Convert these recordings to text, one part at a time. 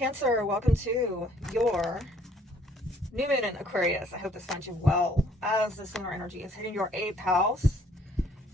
Cancer, welcome to your new moon in Aquarius. I hope this finds you well as this lunar energy is hitting your 8th house,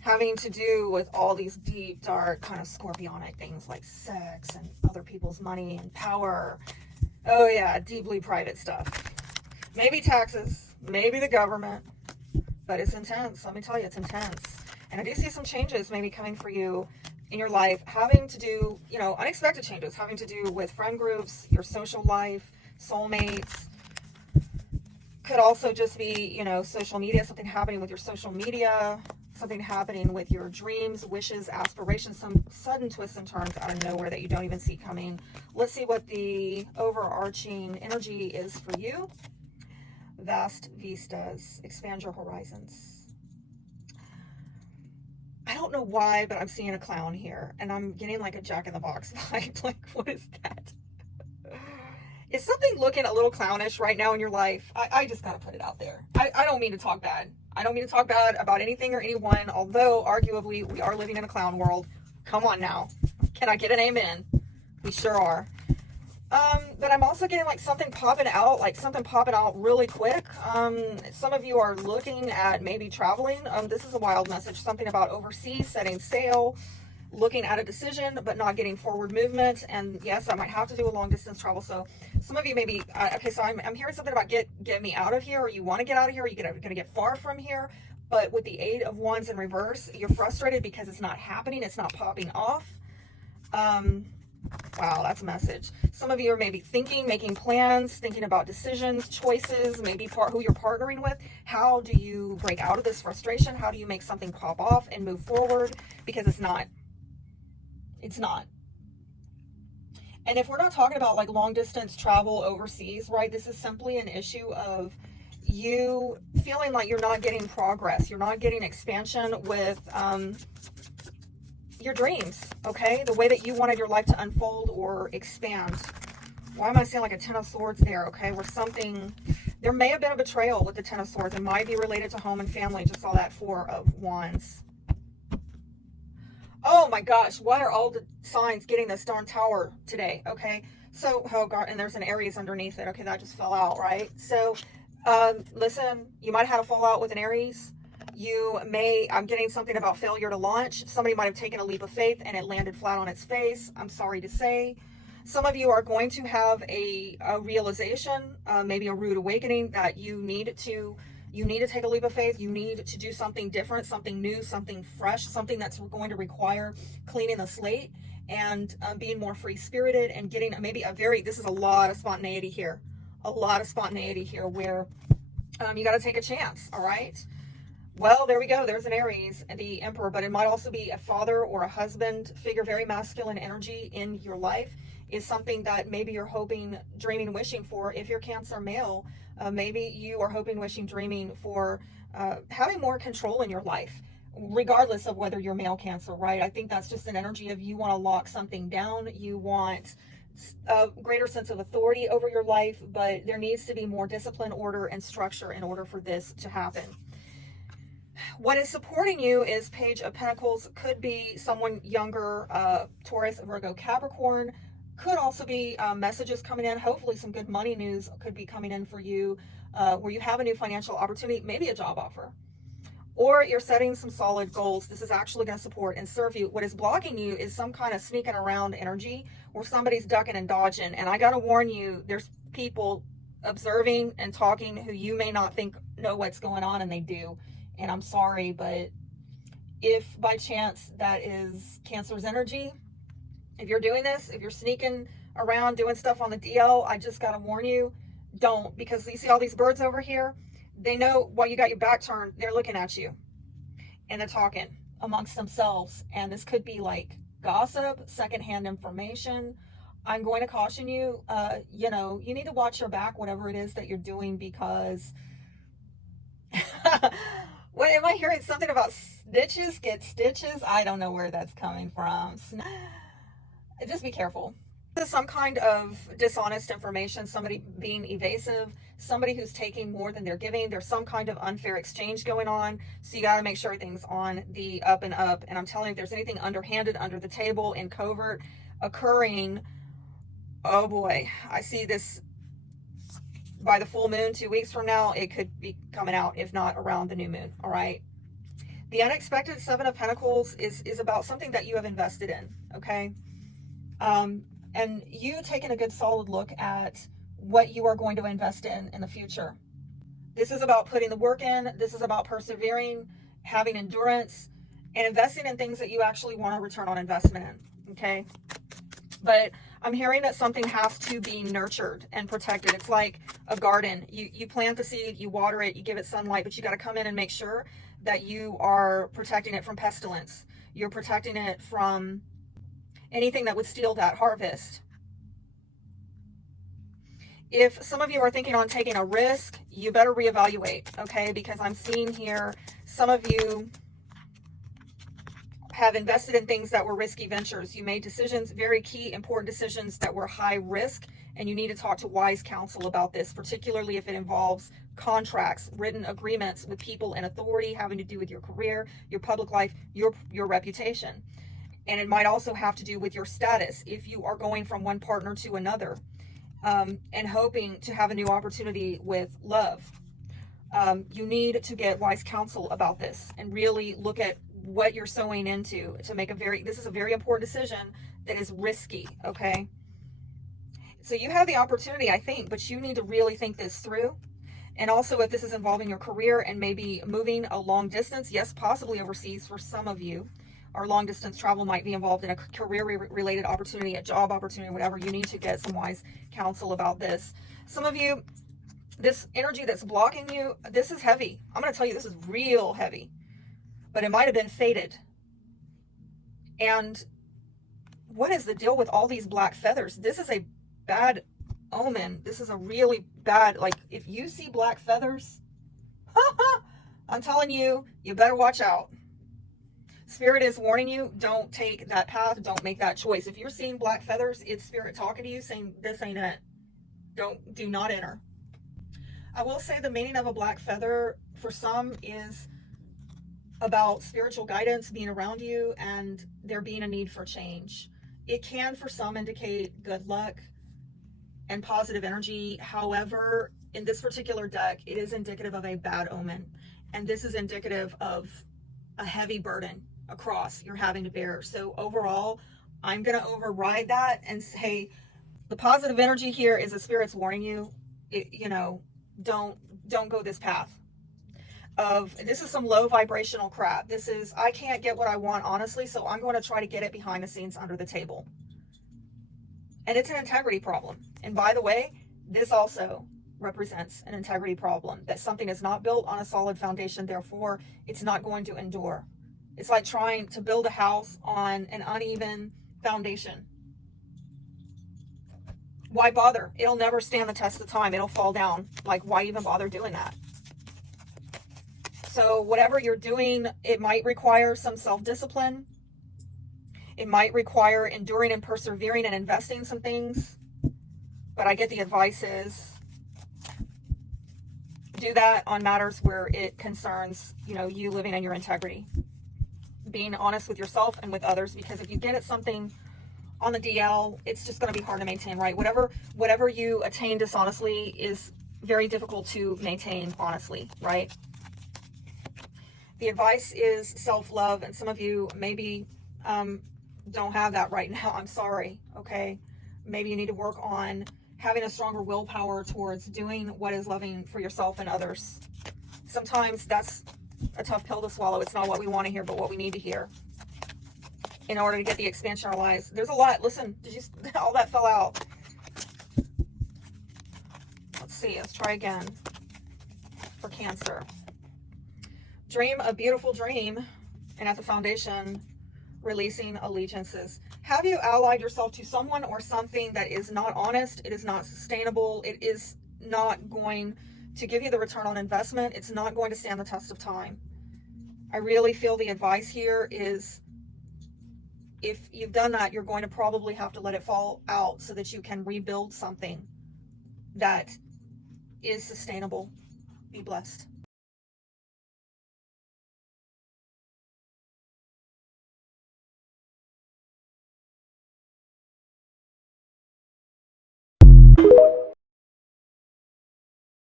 having to do with all these deep, dark, kind of scorpionic things like sex and other people's money and power. Oh yeah, deeply private stuff. Maybe taxes, maybe the government, but it's intense. Let me tell you, it's intense. And I do see some changes maybe coming for you in your life, having to do, unexpected changes, having to do with friend groups, your social life, soulmates. Could also just be, social media, something happening with your social media, something happening with your dreams, wishes, aspirations, some sudden twists and turns out of nowhere that you don't even see coming. Let's see what the overarching energy is for you. Vast vistas, expand your horizons. I don't know why, but I'm seeing a clown here, and I'm getting like a Jack-in-the-Box vibe. Like, what is that? Is something looking a little clownish right now in your life? I just gotta put it out there. I don't mean to talk bad. I don't mean to talk bad about anything or anyone, although arguably we are living in a clown world. Come on now. Can I get an amen? We sure are. But I'm also getting like something popping out really quick. Some of you are looking at maybe traveling. This is a wild message, something about overseas, setting sail, looking at a decision, but not getting forward movement. And yes, I might have to do a long distance travel. So some of you maybe, okay, so I'm hearing something about get me out of here, or you want to get out of here, or you're going to get far from here. But with the 8 of Wands in reverse, you're frustrated because it's not happening. It's not popping off. Wow, that's a message. Some of you are maybe making plans, thinking about decisions, choices, maybe who you're partnering with. How do you break out of this frustration? How do you make something pop off and move forward? Because it's not. It's not. And if we're not talking about like long distance travel overseas, right? This is simply an issue of you feeling like you're not getting progress. You're not getting expansion with, your dreams, okay? The way that you wanted your life to unfold or expand. Why am I seeing like a 10 of Swords there, okay? There may have been a betrayal with the 10 of Swords. It might be related to home and family. Just saw that 4 of Wands. Oh my gosh, why are all the signs getting this darn tower today, okay? So, oh God, and there's an Aries underneath it. Okay, that just fell out, right? So, listen, you might have had a fallout with an Aries. I'm getting something about failure to launch. Somebody might have taken a leap of faith and it landed flat on its face. I'm sorry to say. Some of you are going to have a realization, maybe a rude awakening that you need to take a leap of faith. You need to do something different, something new, something fresh, something that's going to require cleaning the slate and being more free-spirited and getting this is a lot of spontaneity here. A lot of spontaneity here where you got to take a chance, all right? Well, there we go. There's an Aries, the Emperor, but it might also be a father or a husband figure. Very masculine energy in your life is something that maybe you're hoping, dreaming, wishing for. If you're Cancer male, maybe you are hoping, wishing, dreaming for having more control in your life, regardless of whether you're male Cancer, right? I think that's just an energy of you want to lock something down. You want a greater sense of authority over your life, but there needs to be more discipline, order, and structure in order for this to happen. What is supporting you is Page of Pentacles. Could be someone younger, Taurus, Virgo, Capricorn. Could also be messages coming in. Hopefully some good money news could be coming in for you where you have a new financial opportunity, maybe a job offer. Or you're setting some solid goals. This is actually going to support and serve you. What is blocking you is some kind of sneaking around energy where somebody's ducking and dodging. And I got to warn you, there's people observing and talking who you may not think know what's going on, and they do. And I'm sorry, but if by chance that is Cancer's energy, if you're doing this, if you're sneaking around doing stuff on the DL, I just got to warn you, don't. Because you see all these birds over here? They know while you got your back turned, they're looking at you. And they're talking amongst themselves. And this could be like gossip, secondhand information. I'm going to caution you, you need to watch your back, whatever it is that you're doing, because... What am I hearing? Something about snitches get stitches? I don't know where that's coming from. Just be careful. There's some kind of dishonest information, somebody being evasive, somebody who's taking more than they're giving. There's some kind of unfair exchange going on. So you got to make sure everything's on the up and up. And I'm telling you, if there's anything underhanded, under the table, in covert, occurring Oh boy, I see this by the full moon 2 weeks from now. It could be coming out, if not around the new moon. All right. The unexpected Seven of Pentacles is about something that you have invested in. Okay. And you taking a good solid look at what you are going to invest in the future. This is about putting the work in. This is about persevering, having endurance, and investing in things that you actually want a return on investment in. Okay. But I'm hearing that something has to be nurtured and protected. It's like a garden. You plant the seed, you water it, you give it sunlight, but you got to come in and make sure that you are protecting it from pestilence. You're protecting it from anything that would steal that harvest. If some of you are thinking on taking a risk, you better reevaluate, okay? Because I'm seeing here some of you have invested in things that were risky ventures. You made decisions, very key, important decisions that were high risk, and you need to talk to wise counsel about this, particularly if it involves contracts, written agreements with people in authority having to do with your career, your public life, your reputation. And it might also have to do with your status if you are going from one partner to another, and hoping to have a new opportunity with love. You need to get wise counsel about this and really look at what you're sowing into to make this is a very important decision that is risky, okay? So you have the opportunity, I think, but you need to really think this through. And also, if this is involving your career and maybe moving a long distance, yes, possibly overseas for some of you, or long distance travel might be involved in a career related opportunity, a job opportunity, whatever. You need to get some wise counsel about this. Some of you, this energy that's blocking you, this is heavy. I'm going to tell you, this is real heavy, but it might have been fated. And what is the deal with all these black feathers? This is a bad omen. This is a really bad, like, if you see black feathers, I'm telling you, you better watch out. Spirit is warning you, don't take that path. Don't make that choice. If you're seeing black feathers, it's Spirit talking to you saying, this ain't it. Do not enter. I will say the meaning of a black feather for some is about spiritual guidance being around you and there being a need for change. It can for some indicate good luck and positive energy. However, in this particular deck, it is indicative of a bad omen. And this is indicative of a heavy burden across you're having to bear. So overall, I'm going to override that and say the positive energy here is the Spirit's warning you, don't go this path. This is some low vibrational crap. This is, I can't get what I want, honestly, so I'm going to try to get it behind the scenes under the table. And it's an integrity problem. And by the way, this also represents an integrity problem, that something is not built on a solid foundation, therefore it's not going to endure. It's like trying to build a house on an uneven foundation. Why bother? It'll never stand the test of time. It'll fall down. Like, why even bother doing that? So whatever you're doing, it might require some self-discipline. It might require enduring and persevering and investing some things. But I get the advice is do that on matters where it concerns, you living in your integrity. Being honest with yourself and with others, because if you get at something on the DL, it's just going to be hard to maintain, right? Whatever you attain dishonestly is very difficult to maintain honestly, right? The advice is self-love, and some of you maybe don't have that right now. I'm sorry, okay? Maybe you need to work on having a stronger willpower towards doing what is loving for yourself and others. Sometimes that's a tough pill to swallow. It's not what we want to hear, but what we need to hear in order to get the expansion of our lives. There's a lot. Listen, all that fell out. Let's see. Let's try again for Cancer. Dream a beautiful dream, and at the foundation, releasing allegiances. Have you allied yourself to someone or something that is not honest? It is not sustainable. It is not going to give you the return on investment. It's not going to stand the test of time. I really feel the advice here is, if you've done that, you're going to probably have to let it fall out so that you can rebuild something that is sustainable. Be blessed.